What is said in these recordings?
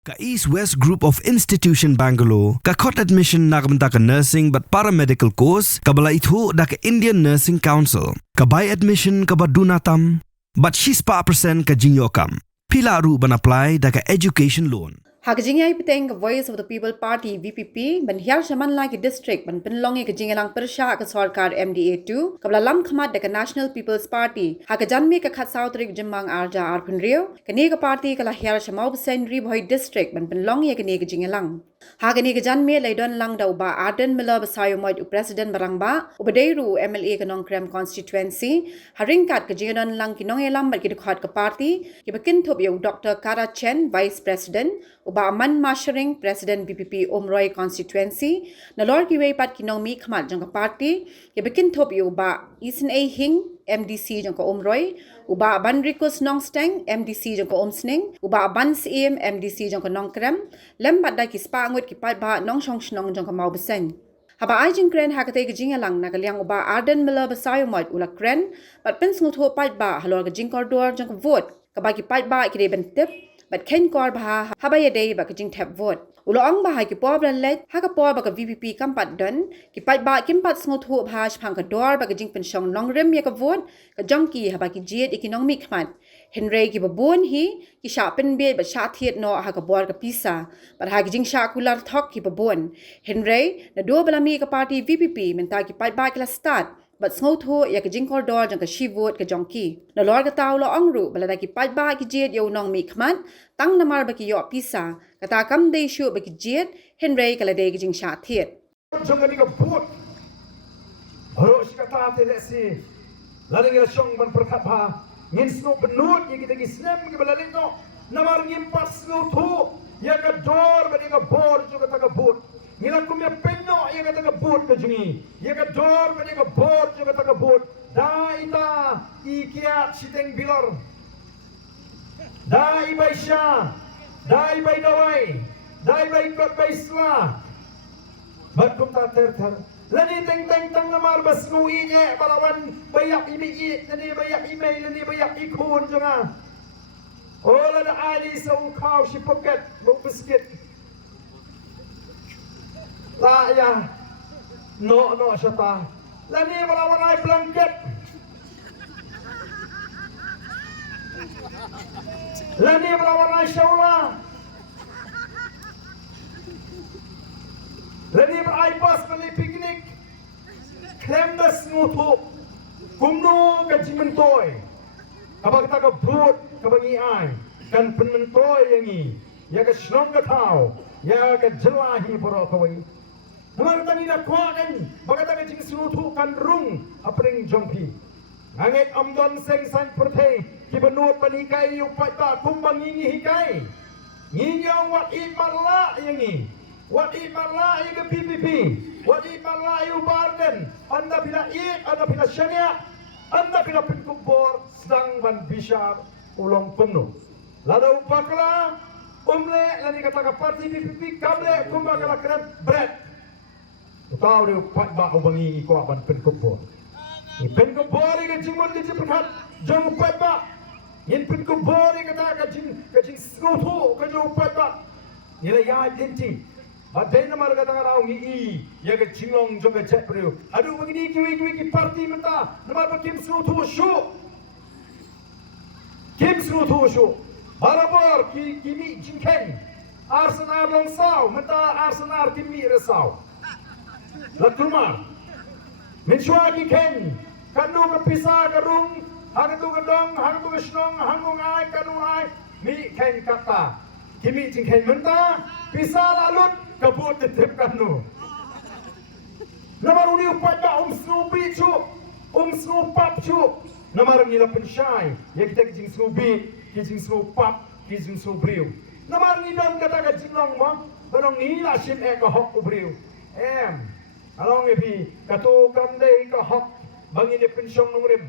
Ka East West Group of Institution Bangalore, ka khot admission na kabanta ka nursing but paramedical course, ka bala ithu da ka Indian Nursing Council, ka buy admission ka badunatam, but she's pa percent ka jinyokam. Pila ru ban apply da ka education loan. Hakajingay piteng ka Voice of the People Party VPP ban hiar shaman lagi district ban penlongi ka jingalang persya ka sarkar MDA2 kabla lam khamat da ka National People's Party hakajanmi ka khat sautrik jimang arja arpunrio kani ka party kala hiar shamau sen ribhoi district ban penlongi ka ni ka jingalang hagani ka janmi laidon lang da uba Arden Miller basayo moid u president barangba ubadeiru MLA ka nongkrem constituency haringkat ka jinganon lang kinong elam bat ki khat ka party ki bakin thop yo Dr. Kara Chen vice president uba Aman Mashering President BPP Omroy constituency nalor ki way pat kinong mi khmat jang ka party ki bakin thop yo uba Isin A Hing MDC jang ka Omroy uba Ban Rikus Nongsteng MDC jang ka Omsning uba Ban CM MDC jang ka Nongkrem lembat da ki spa ngot ki pat ba nong shong shnong jang ka mau beseng haba ai jing kren hakate ka jingalang nagaliang uba Arden Miller basayo mod ula kren pat pen sngut ho pat ba halor ka jing kordor jang ka vote ka ba ki pat ba ki de ben tip but ken kor bha habaya day ba kijing tap vote ulo ang bahay ki por blan let ha ka por ba ka VPP kampat don ki pat ba kimpat sngot hu bha phang ka dor ba kijing pensyong long rem ya ka vote ka jongki haba ki jiet economic khmat henry ki babon hi ki sha pen be ba sha thiet no ha ka bor ka pisa but ha kijing sha kular thok ki babon henry na do balami ka party VPP menta ki pat ba ki la start but sngot ho ya ka jing corridor jang ka shi vote ka jongki na lor ka taw lo angru balada ki pat ba ki jet yo nong mi khmat tang namar ba ki yo pisa kata kam dei shu ba ki jet henry kala dei ki jing sha thiet jong ni ka vote haro shi ka ta te lesi laling la shong ban perkhat ba ngin sno benut ye kita ki snem ki balaling no namar ngim pas sngot ho ya ka dor ba ni ka bor jo ka ta ka vote ngila kumya penno ia kata ka bot ka jingi ia ka dor ka ka bot jo kata ka bot da ita ikia siteng bilor da ibai sha da ibai dawai da ibai kot bai sla bat kum ta ter lani teng teng tang namar bas ngui nye balawan bayak imi i lani bayak email lani bayak ikun jonga ola da ali sa ukau si pocket mo biscuit la ya no siapa lani melawan ai blanket lani melawan ai shaula lani berai pas beli piknik klem das ngutu kumnu gaji mentoy kabag ta ka brut kabangi ai kan penmentoy yangi ya ka snong ka tau ya ka jelahi boro kawai Namar tani na kuakan, bagata ka jing sunutu kan rung apring jongpi. Ngangit amdon seng san perthe, kibenut panikai upai ba kumbang ngingi hikai. Ngingyong wat i marla yangi. Wat i marla yang ke PPP. Wat i marla yu barden. Anda bila i, anda bila syariah. Anda bila penkubor sedang ban bishar ulong penuh. Lada upakla, lani kata ka parti PPP, kamle kumbang kala keren bread. Tahu dia pat ba ubangi iko aban penkubor. Ni penkubor ni jimon ni jipat jong pat ba. Yin penkubor ni kata ka jing skutu ka jong pat ba. Ni la ya dinti. Badai nama kata ka ni i ya ka jinglong jong ka jet priu. Aduh begini ki parti menta nama ba kim skutu shu. Kim skutu shu. Barabar ki kimi jingken. Arsenal long sao menta Arsenal kimi resau. Latruma Minshua ki ken Kanu ka pisa ka rung Hangatu ka dong Hangatu ka shnong Hangung ay Kanu ay Mi ken kata Kimi jing ken menta Pisa lalut Kabut titip kanu Namar uni upat ba snubi chu snupap chu Namar nila pensyay Ya kita ki jing snubi Ki jing snupap Ki jing snubriu Namar nidam kata ka jinglong mo Balong nila sim ka hok ubriu Along epi katu kamdei ka hak bangi ni pensyong nungrim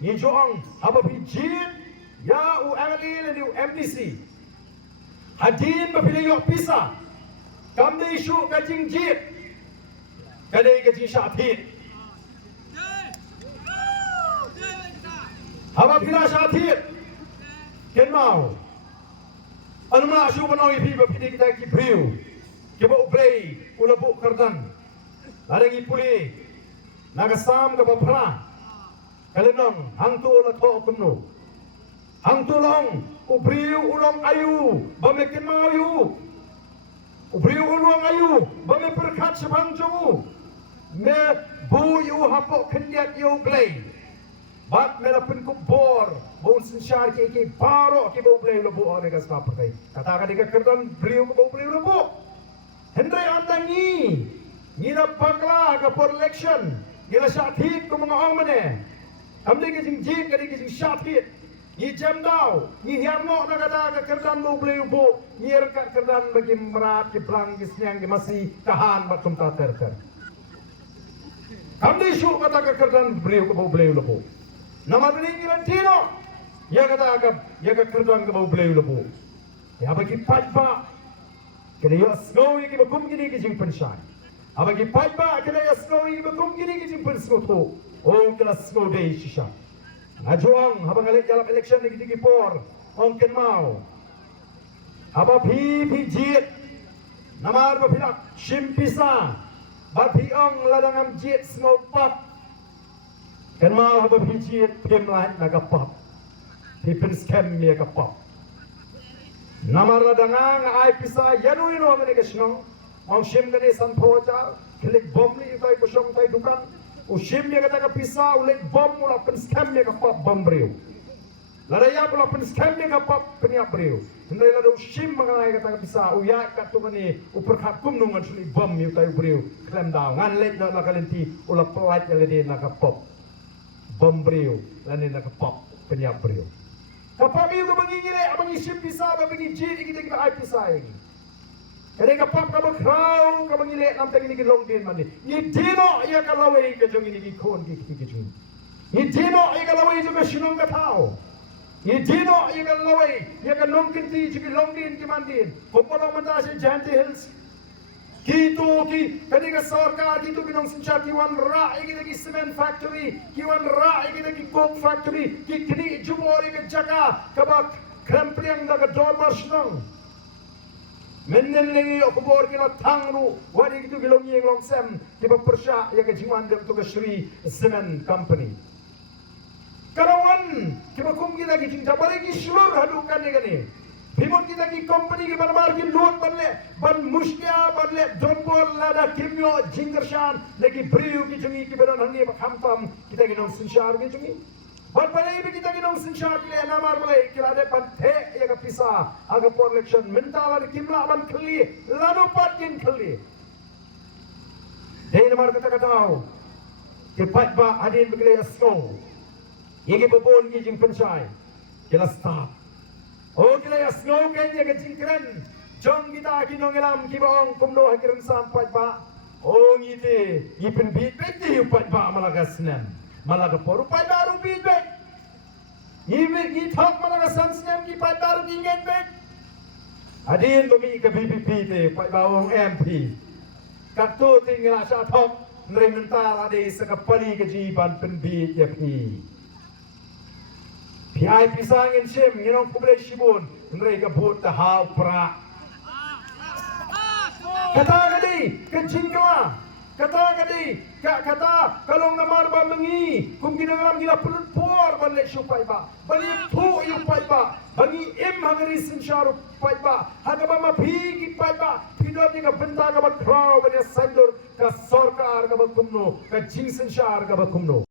ni joang apa pi jin ya u MLA le u MDC hadin ba pili yok pisa kamdei shu ka jing jit kadai ka jing shathit apa pila shathit ken mau anu ma asu banoi pi ba pidi kita ki briu ki ba ublei ula bu kardan larangi puli naga sam ka ba phra kalenong hang tu la tho kumno hang tu long ubriu ulong ayu ba me ken ma ayu ubriu ulong ayu ba me perkhat sabang chu me bu yu hapo kendiat yu blei bat me la pun ku bor bon sinshar ke baro ke bo blei lo bu ane ka sta pakai kata ka diga kerdan briu ko bo blei lo bu hendrai andangi ni na pakla ka for election ni la shathit ko mga ong mane amde ke jing jing ka ke jing shathit ni jam dau ni hiam no na kata ka kerdan bo blei bu ni er ka kerdan bagi merat ke blang ke siang ke masih tahan batum ta ter amde shu kata ka kerdan briu ko bo blei lo bu nama belingi lantino ya kata agak ya ka kerdan ke bau bleu lebu ya bagi patba kena ya snowy ke bakum gini ke jing pensai abagi patba kena ya snowy ke bakum gini ke jing pensmoto oh kena snow day shisha ajuang habang alek dalam election ni ke por ong ken mau aba pi jit namar ba pilak shimpisa ba ong ladangam jit snow pop kan mau haba pijit pem lain naga pop pipin scam mi ka pop namar ladanga ai pisa yanu ino ngene ke snong mau shim gane san phoja klik bom ni tai ko shong tai dukan u shim mi ka pisa u lek bom u la pin scam mi ka pop bom breu la ya u la pin scam mi ka pop pin ya breu ndai la u shim ma ka pisa u ya ka tu ngane u perkhat kum nu ngan suli bom mi tai breu klem daw ngan lek na la kalenti u la plat ya le de na ka pop bom brio lani nak pop penyap brio kapap itu mengingire abangi ship bisa abangi jit iki kita ai bisa ini kene kapap ka bakrau ka mengile nam tagi ni long din mani ni dino ya ka lawe ke jong ini ki kon ki jong ni dino ya ka lawe jo ka shinong ka thao ni dino ya ka lawe ya ka long kinti ji long din ki mandin kopolo manda se jante hills Gitu ki kaniga sarkar gitu binong sincha ki wan ra ki cement factory ki wan ra ki coke factory ki kini jumori ke jaka kabak krempriang daga dormas nong mennen lengi okubor ki na tangru wadi gitu bilong yeng long sem ki persha ya ke jiwan dem to ke Shri Cement Company karawan ki bakum ki lagi jing jabare ki shur hadukan ni kani Bimot kita ki company ki barbar ki load banle ban mushkia banle donbol lada kimyo jingershan lagi briu ki jungi ki beran hangi ba khampam kita ki nong sinshar ki jungi ban balai bi kita ki nong sinshar ki le namar balai ki lade ban the ya ka pisa aga for election mentala kimla ban khli lanu patin khli dei namar kata katao ki patba adin bigle asno yegi bobon ki jing pensai kila stop oh kila ya snow kenya ke jingkren jong kita ki nongelam ki bong kumno hakiran sampai ba oh ngite ipin bit beti upat ba malaga snem malaga poru pai baru bit bet ni thok malaga san snem ki pai baru ingen bet adin bumi ke BPP te pai ba ong MP kakto tinggal sa thok ngremental ade sakapali ke jiban pen bit ya pi Piai pisang in shim, you know, kuble shibun, nrega put the how pra. Kata gadi, kejingkla, kata gadi, kata kalong namar ba mengi, kum ginangram gila pulut por ban let shupai ba, bani pu yu pai ba, bani im hangari sinsharu pai ba, hagaba ma pigi pai ba, pidot ni ka benta ka ba kraw bani sandur ka sarkar ka ba kumno, ka jing sinshar ka ba kumno.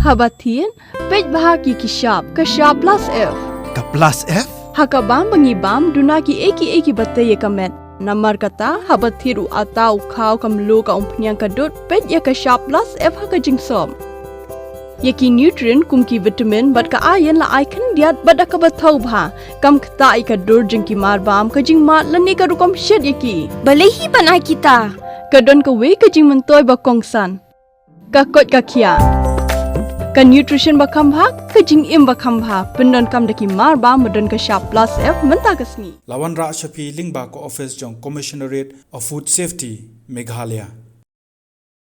Habatin, pej bahagi ki shop, ka shop plus F. Ka plus F? Hakabam bangibam duna ki eki bataye kamet. Namar kata habathiru atau khau kamlu ka umpnyang kadut pej ya ka shop plus F haka jingsom. Yaki nutrient kum ki vitamin bat ka iron la icon diat bat ka bathau bha. Kam kta I ka dur jingki mar bam ka jing mat lani ka rukom shed yaki. Balehi banai kita. Kadon ka we ka jing mentoy ba kongsan. Ka kot ka kia. Ka nutrition bakam bha ka jing im bakam bha pendon kam daki mar ba modon ka shop plus F menta kasni Lawan Ra Shafi Lingba ko office jong Commissionerate of Food Safety Meghalaya